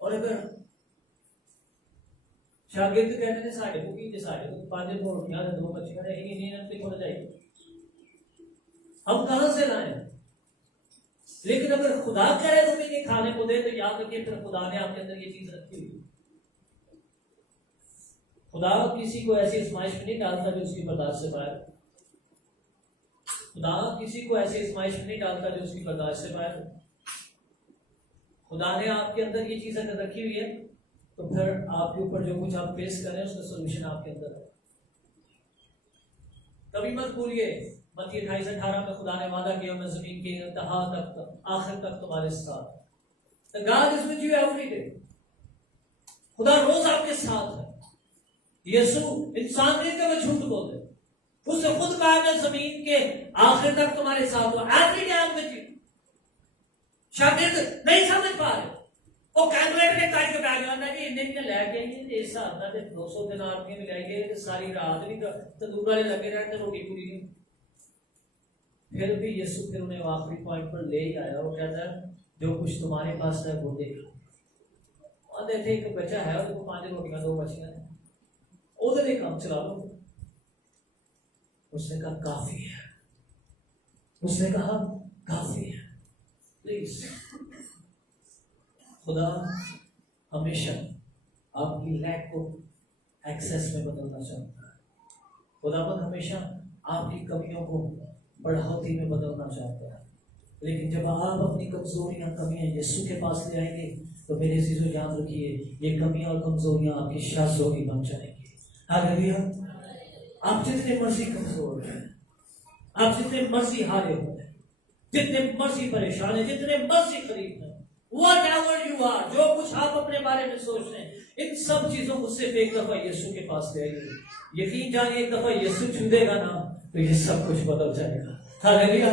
और अगर शागिर्द कहते हैं साढ़े भूखी साढ़े 5 रोटियां 2 बच्चियां रहेंगी, नहीं हो जाएगी, हम कहां से लाएं? लेकिन अगर खुदा कह रहे तुम्हें ये खाने को दे, तो याद रखिए फिर खुदा ने आपके अंदर ये चीज रखी हुई। खुदा किसी को ऐसी आजमाइश में नहीं डालता जो उसकी बर्दाश्त से बाहर। खुदा किसी को ऐसी आजमाइश में नहीं डालता जो उसकी बर्दाश्त से बाहर। खुदा ने आपके अंदर ये चीज अगर रखी हुई है, तो फिर आपके ऊपर जो कुछ आप फेस कर रहे हैं उसका सोल्यूशन आपके अंदर है। कभी मत भूलिए, मत्ती 28:18 में खुदा ने वादा किया, मैं जमीन के इंतहा तक, आखिर तक तुम्हारे साथ। God is with you every day। खुदा रोज आपके साथ है। यीशु इंसान नहीं कि वो झूठ बोले, उसने खुद कहा मैं जमीन के आखिर तक तुम्हारे साथ हूं। Every day I am with you. शागिर्द नहीं समझ पा रहे, वो कैलकुलेटर के काट के बैग लाना जी इन्ने इन्ने लेके आइए, इस हिसाब ना 200 दिनार के भी लाएंगे, तो सारी रात भी तंदूर वाले लगे रहते, रोटी पूरी नहीं। फिर भी यीशु फिर उन्हें आखिरी पॉइंट पर ले ही आया। वो कहता है जो कुछ तुम्हारे पास है वो दे। और देखते एक बच्चा है, उसको 5 रोटियां 2 बचियां हैं, उधर एक काम चला लो। उसने कहा काफी है, उसने कहा काफी है। प्लीज, खुदा हमेशा आपकी लैक को एक्सेस में बदलना चाहता है। खुदावंद हमेशा आपकी कमियों को बढ़ोतरी में बदलना चाहता है। लेकिन जब आप अपनी कमजोरियां, कमियां यीशु के पास ले आएंगे, तो मेरे चीजों याद रखिए, ये कमियां और कमजोरियां आपकी शाज़ोरी बन जाएंगी। हालेलुया। आप जितने मर्जी कमजोर हैं, आप जितने मर्जी हारे हो, जितने मर्जी परेशान है, जितने मर्जी करीब है, whatever you are, जो कुछ आप अपने बारे में सोच रहे हैं, इन सब चीजों को सिर्फ एक दफा यीशु के पास ले आइए। यकीन जानिए, एक दफा यीशु छू देगा ना, तो ये सब कुछ बदल जाएगा। हालेलुया।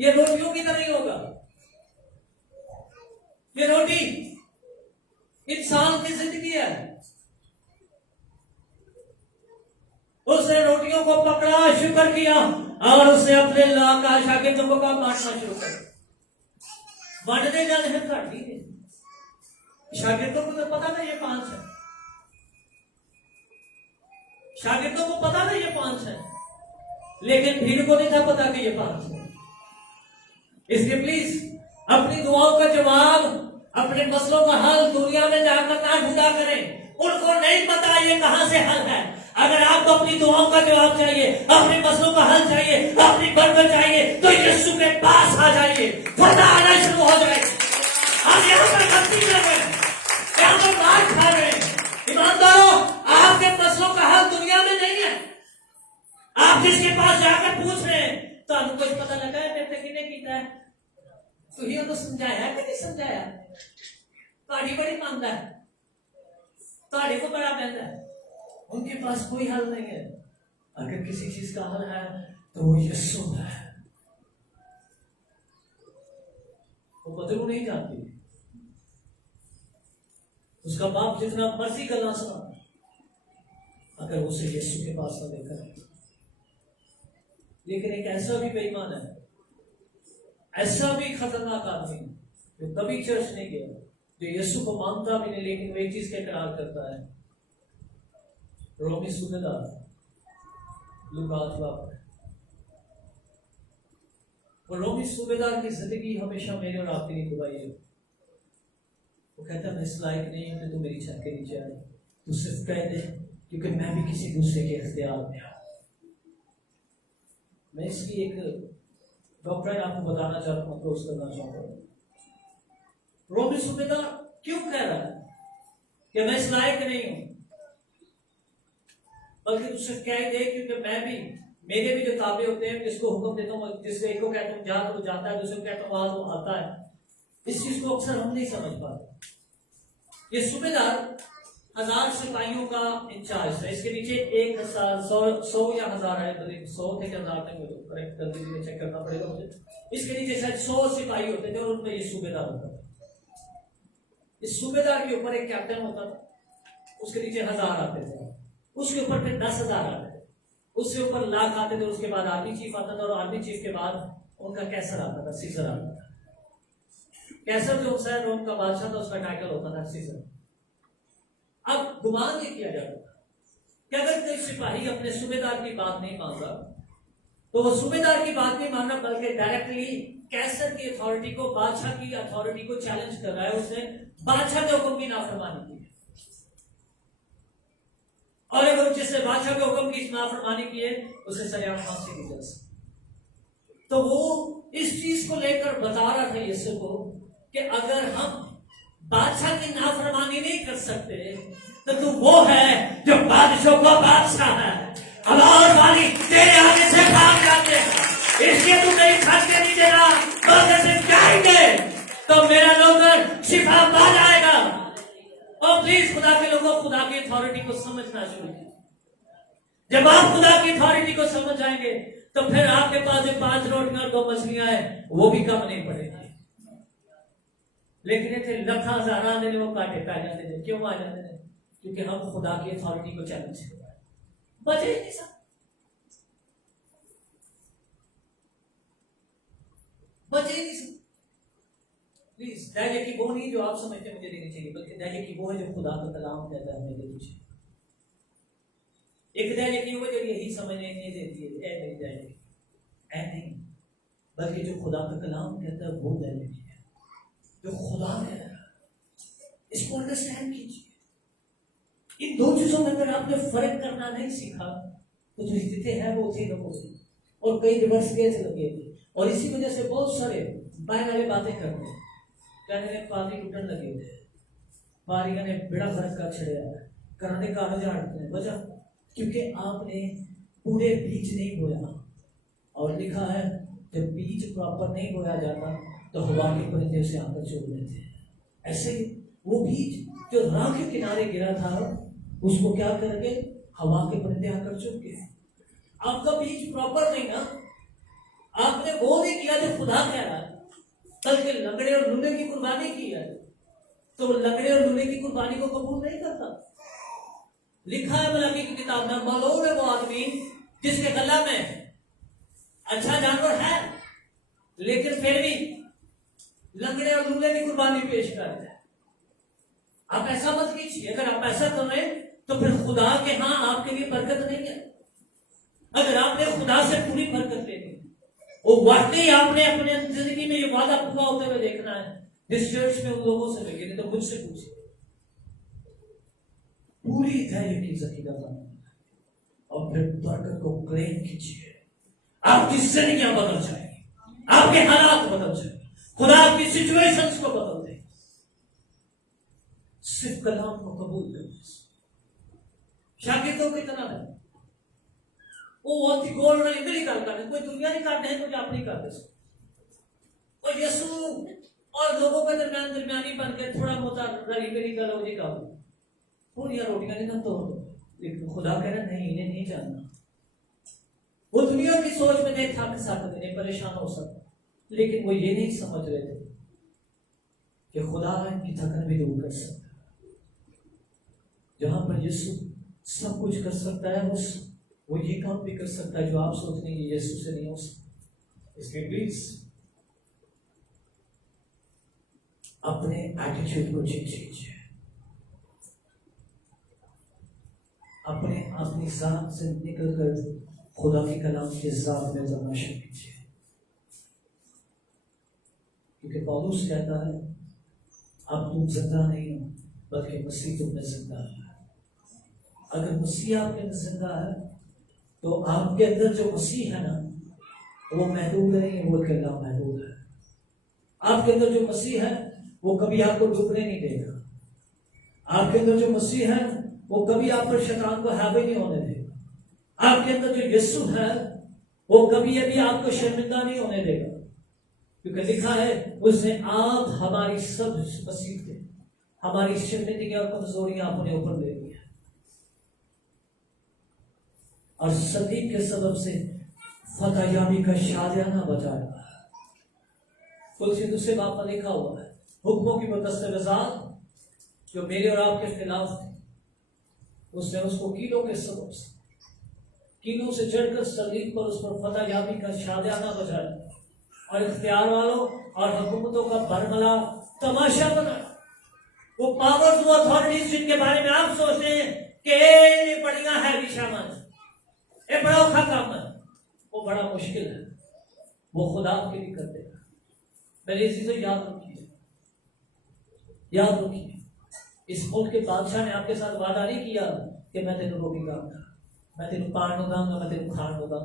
ये रोटियों की तरह नहीं होगा। ये रोटी इंसान की जिंदगी है। उसने रोटियों को पकड़ा, शुक्र किया, और उसने अपने लाका शागिर्दों को कहा बांटना शुरू कर। बांटने जाने से घट दी। शागिर्दों को तो पता था ये 5 है, शागिर्दों को पता था ये 5 है, लेकिन भीड़ को नहीं था पता कि ये 5 है। इसलिए प्लीज अपनी दुआओं का जवाब, अपने मसलों का हल दुनिया में जाकर ना ढूंढा करें। उनको नहीं पता ये कहां से हल है। अगर आपको अपनी दुआओं का जवाब चाहिए, अपने मसलों का हल चाहिए, अपनी बरकत चाहिए, तो यीशु के पास आ जाइए। फतह आना शुरू हो जाए। हम यहाँ पर गलती कर रहे हैं, यहाँ पर मार खा रहे हैं। ईमानदारों, आपके मसलों का हल दुनिया में नहीं है। आप जिसके पास जाकर पूछ रहे हैं, तो आपको कुछ पता लगा है मेरे किने कीता है, तो ये तो समझाया है कि नहीं समझाया? ताड़ी बड़ी मानता है, ताड़ी को बड़ा पहनता है, उनके पास कोई हल नहीं है। अगर किसी चीज का हल है तो वो यीशु है। वो बदलू नहीं जानती, उसका बाप जितना मर्जी गला सुना, अगर उसे यीशु के पास न लेकर। लेकिन एक ऐसा भी बेईमान है, ऐसा भी खतरनाक आदमी जो कभी चर्च नहीं गया, जो यीशु को मानता भी नहीं, लेकिन वो एक चीज का इकरार करता है। रोमी सूबेदार लूका 8 वो रोमी सूबेदार की जिंदगी हमेशा मेरे और आपके लिए दुआई है। वो कहता है मैं इस लायक नहीं हूं कि तू मेरी छत के नीचे आए, तू सिर्फ कह दे, क्योंकि मैं भी किसी दूसरे के इख्तियार में हूं। मैं इसकी एक डॉक्ट्राइन आपको बताना चाहता हूं, क्लोज करना चाहता हूं। रोमी सूबेदार क्यों कह रहा है कि मैं इस लायक नहीं हूं, बल्कि तुझसे कह दे, क्योंकि मैं भी, मेरे भी जो ताबे होते हैं, जिसको हुक्म देता हूं, जिससे एक को कहता हूं जा तो जाता है, दूसरे को कहता हूं आ तो आता है। इस चीज को अक्सर हम नहीं समझ पाते। ये सूबेदार 1000 सिपाहियों का इंचार्ज है। इसके नीचे 1,100 या 1000 है, 100 थे क्या 1000 थे, मुझे करेक्ट कर दीजिए, चेक करना पड़ेगा मुझे। इसके नीचे शायद 100 सिपाही होते थे और उनमें ये सूबेदार होता था। इस सूबेदार के ऊपर एक कैप्टन होता था, उसके नीचे 1000 आते थे, उसके ऊपर फिर 10,000 आते थे, उससे ऊपर लाख आते थे, उसके बाद आर्मी चीफ आता था, और आर्मी चीफ के बाद उनका कैसर आता था, सीजर आता था। कैसर जो है रोम का बादशाह था, उसका टाइटल होता था सीजर। अब गुमान ये किया जाता था कि अगर कोई सिपाही अपने सूबेदार की बात नहीं मान रहा, तो वो सूबेदार की बात नहीं मानना, बल्कि डायरेक्टली कैसर की अथॉरिटी को, बादशाह की अथॉरिटी को चैलेंज कर रहा है। उसने बादशाह के हुक्म की नाफरमानी की है, और अगर जिसने बादशाह के हुक्म की नाफरमानी की है उसे सजा फांसी की जा सकती। तो वो इस चीज को लेकर बता रहा था यीशु को कि अगर हम बादशाह की नाफरमानी नहीं कर सकते तो तू वो है जो बादशाह का बादशाह है। आवाज वाली तेरे आगे से भाग जाते हैं, इसलिए तू नहीं खाद के नहीं देना, तो जैसे जाएंगे तो मेरा नौकर शिफा पा जाएगा। और प्लीज खुदा के लोगों, खुदा की अथॉरिटी को समझना शुरू कीजिए। जब आप खुदा की अथॉरिटी को समझ जाएंगे तो फिर आपके पास जो 5 रोटियां और 2 मछलियां है वो भी कम नहीं पड़ेगी। लेकिन इतने लखा हजारा ने वो काटे पै जाते थे। क्यों आ जाते थे? क्योंकि हम खुदा की अथॉरिटी को चैलेंज कर रहे हैं। बचे नहीं सब, बचे नहीं सब। प्लीज दया की वो नहीं जो आप समझते मुझे देनी चाहिए, बल्कि दया की वो है जो खुदा का कलाम कहता है हमें देनी चाहिए। एक दया की वो जो यही समझने नहीं देती है ऐ नहीं दया की, ऐ नहीं, बल्कि जो खुदा का कलाम कहता है वो दया की है, जो खुदा है। इसको अंडरस्टैंड कीजिए। इन 2 चीजों में अगर आपने फर्क करना नहीं सीखा तो जो स्थिति है वो उसी लोगों से, और कई रिवर्स केस लगे थे। और इसी वजह से बहुत सारे बाय वाले बातें करते हैं। कहने ने पानी टूटन लगे थे, पारिया ने बेड़ा फर्क कर छड़िया करने का आजाद है। वजह क्योंकि आपने पूरे बीज नहीं बोया। और लिखा है जब बीज प्रॉपर नहीं बोया जाता तो हवा के परिंदे से आकर चुभ लेते हैं। ऐसे ही वो बीज जो राह के किनारे गिरा था उसको क्या करके हवा के परिंदे आकर चुभ गए। आपका बीज प्रॉपर नहीं ना, आपने वो नहीं किया जो खुदा कह रहा है, बल्कि लंगड़े और लूले की कुर्बानी की है। तो लंगड़े और लूले की कुर्बानी को कबूल नहीं करता। लिखा है मलाकी की किताब में, मालूम है वो आदमी जिसके गला में अच्छा जानवर है लेकिन फिर भी लंगड़े और लूले की कुर्बानी पेश करता है। आप ऐसा मत कीजिए। अगर आप ऐसा करें तो फिर खुदा के हाँ आपके लिए बरकत नहीं है। अगर आपने खुदा से पूरी बरकत लेनी वो वाकई आपने अपने जिंदगी में ये वादा पूरा होते हुए देखना है। जिस चर्च में उन लोगों से लेके, नहीं तो मुझसे पूछिए। पूरी धैर्य की जकीदा और फिर बरकत को क्लेम कीजिए। आपकी जिंदगियां बदल जाएगी, आपके हालात बदल जाएंगे, खुदा आपकी सिचुएशंस को बदल देगा। सिर्फ कलाम को कबूल करने से। शागिर्दों की तरह है वो गोल वाली इंगली करता है, कोई दुनिया नहीं काटते हैं, कोई आप नहीं करते। और यीशु और लोगों के दरमियान दरमियानी बन के थोड़ा मोटा रली गली करो जी का पूरी रोटियां नहीं ना तोड़ दो। लेकिन खुदा कह रहा नहीं, इन्हें नहीं जानना। वो दुनिया की सोच में नहीं थक सकते, नहीं परेशान हो सकते, लेकिन वो ये नहीं समझ रहे थे कि खुदा इनकी थकन भी दूर कर सकता है। जहां पर यीशु सब कुछ कर सकता है वो ये काम भी कर सकता है जो आप सोचते हैं यीशु से नहीं हो सकता। इसलिए प्लीज अपने एटीट्यूड को चेंज कीजिए, अपनी जात से निकलकर खुदा के कलाम के जात में जाना शुरू कीजिए। क्योंकि पौलुस कहता है अब तुम जिंदा नहीं हो बल्कि मसीह तुम में जिंदा है। अगर मसीह आपके अंदर जिंदा है तो आपके अंदर जो मसीह है ना वो महदूद नहीं है, वो अकेला महदूद है। आपके अंदर जो मसीह है वो कभी आपको डूबने नहीं देगा। आपके अंदर जो मसीह है वो कभी आप पर शैतान को हावी नहीं होने देगा। आपके अंदर जो यीशु है वो कभी अभी आपको शर्मिंदा नहीं होने देगा। क्योंकि लिखा है उसने आप हमारी सब मसीह थे, हमारी शर्मिंदगी और कमजोरियां अपने ऊपर ले ली और सलीब के सबब से फतह याबी का शादियाना बचाया। कुछ दूसरे बाप में लिखा हुआ है हुक्मों की दस्तावेजात जो मेरे और आपके खिलाफ थे उसने उसको कीलों के सबब से कीलों से चढ़कर सलीब पर उस पर फतह याबी का शादियाना बचाया और इख्तियार वालों और हुकूमतों का बरमला तमाशा बनाया। वो पावर्स वो अथॉरिटीज जिनके बारे में आप सोचते हैं कि ये बढ़िया है विशामान, ये बड़ा औखा काम है, वो बड़ा मुश्किल है, वो खुदा के लिए कर देगा। पहले इसी से याद रखिए, याद रखिए, इस मुल्क के बादशाह ने आपके साथ वादा नहीं किया कि मैं तेरे रोटी दूंगा, मैं तेरे पानी दूंगा, मैं तेरे खान दूंगा।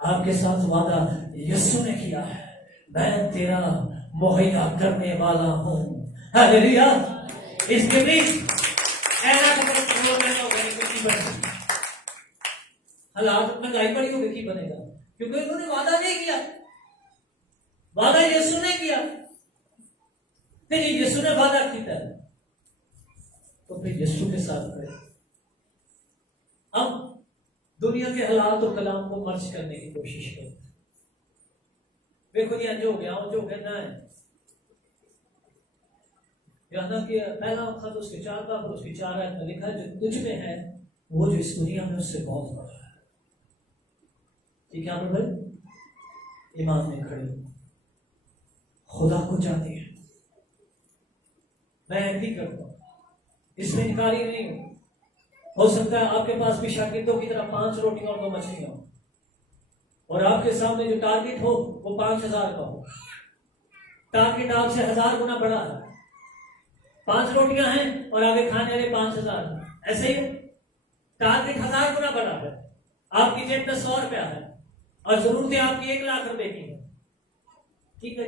आपके साथ वादा यीशु ने किया है, मैं तेरा मुहैया करने वाला हूं। हालेलुया। इसके भी हालात महंगाई बड़ी होगी की बनेगा, क्योंकि उन्होंने वादा नहीं किया, वादा यीशु ने किया। फिर यीशु ने वादा किया तो फिर यीशु के साथ करें। अब दुनिया के हालात और कलाम को मर्ज करने की कोशिश करें। देखो जी जो हो गया ना है, यहाँ कि पहला खत उसके 4 का और उसके 4 आयत में लिखा है, जो तुझ में है वो जो इस दुनिया में उससे बहुत बड़ा है। ठीक है आप भाई, ईमान में खड़े खुदा को जाते हैं। मैं एग्री करता हूं, इसमें इनकारी नहीं हो सकता है आपके पास भी शागिर्दों की तरह 5 रोटियां और 2 मछलियां हो, और आपके सामने जो टारगेट हो वो 5000 का हो। टारगेट आपसे 1000 गुना बड़ा है। 5 रोटियां हैं और आगे खाने वाले 5000। ऐसे ही टारगेट 1000 गुना बड़ा है। आपकी जेब में 100 रुपया है और जरूरतें आपकी 1 लाख रुपए की है। ठीक है,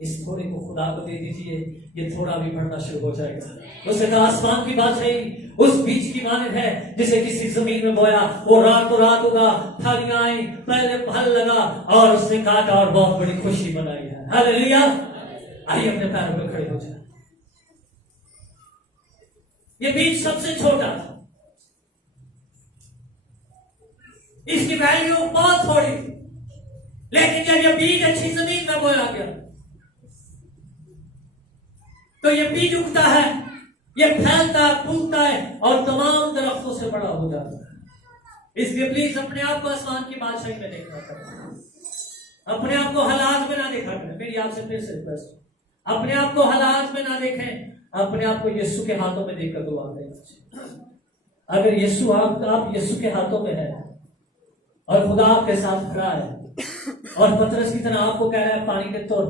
इस थोड़े को खुदा को दे दीजिए, ये थोड़ा भी बढ़ना शुरू हो जाएगा। उसने कहा आसमान की बात है, उस बीज की मानद है जिसे किसी जमीन में बोया, वो रातों रात उगा, फलियां आई, पहले फल लगा और उसने काटा और बहुत बड़ी खुशी मनाई है। हालेलुया। आइए अपने पैरों पर खड़े हो जाए। ये बीज सबसे छोटा था, इसकी वैल्यू बहुत थोड़ी, लेकिन जब ये बीज अच्छी जमीन में बोया गया तो ये बीज उगता है, ये फैलता है, फूलता है और तमाम दरख्तों से बड़ा हो जाता है। इसलिए प्लीज अपने आप को आसमान की बादशाही में देखना करें, अपने आप को हालात में ना देखा करें। मेरी आपसे फिर से रिक्वेस्ट, अपने आप को हालात में ना देखें, अपने आप को यीशु के हाथों में देखकर दुआ करें। अगर यीशु आप यीशु के हाथों में है और खुदा आपके साथ खड़ा है और पतरस की तरह आपको कह रहा है पानी के तोड़,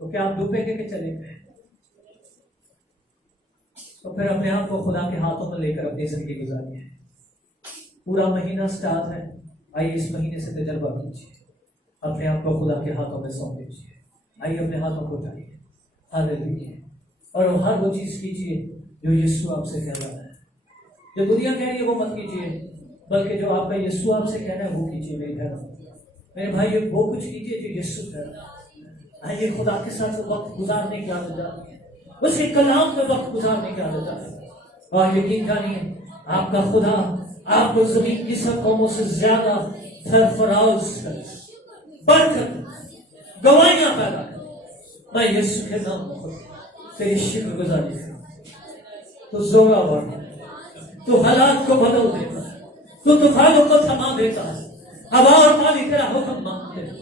तो क्या आप डूबेंगे कि चलेंगे? तो फिर अपने आप को खुदा के हाथों में लेकर अपनी जिंदगी गुजारिए। पूरा महीना स्टार्ट है, आइए इस महीने से तजर्बा कीजिए, अपने आप को खुदा के हाथों में सौंप दीजिए। आइए अपने हाथों को उठाइए, हालेलुया, और हर वो चीज कीजिए जो यीशु आपसे कह रहा है। जो दुनिया कह रही है वो मत कीजिए, बल्कि जो आपका यीशु आपसे कह रहा है वो कीजिए। मेरे भाई वो कुछ कीजिए जो यीशु कह रहा है। आइए खुदा के साथ वक्त गुजारने की आदत डालिए, उसके कलाम में वक्त गुजारने की आदत डालिए, और यकीन जानिए आपका खुदा आपको जमीन की सब कौमों से ज्यादा सरफराज बढ़कर गवाहियां पैदा कर। मैं यीशु के नाम में तेरी शुक्रगुजारी तो जोरावर, तू हालात को बदल देता है, तू तूफानों को थमा देता है, हवा और पानी तेरा हुक्म मानते हैं।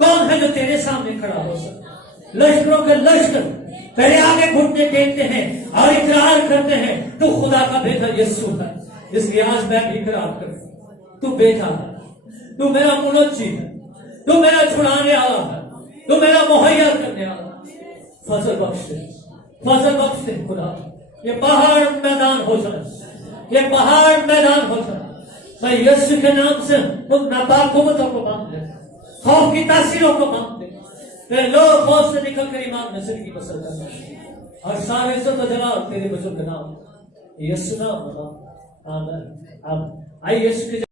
कौन है जो तेरे सामने खड़ा हो सकता? लश्करों के लश्कर तेरे आगे घुटने टेकते हैं और इकरार करते हैं तू खुदा का बेटा यीशु है। इसलिए आज मैं भी इकरार कर, तू बेटा है, तू मेरा मुनज्जी है, तू मेरा छुड़ाने वाला है, तू मेरा मुहैया करने वाला। फजल बख्श दे, फजल बख्श दे खुदा। ये पहाड़ मैदान हो जाए, ये पहाड़ मैदान हो जाए। मैं यीशु के नाम से उन नापाक कुव्वतों को बांध दे, खौफ की तासीरों को बांध दे। तेरे लोग खौफ से निकल कर ईमान में जिंदगी बसर करना, और सारे इज्जत व जलाल तेरे बुजुर्ग नाम यीशु नाम। आमीन। अब आइए यीशु के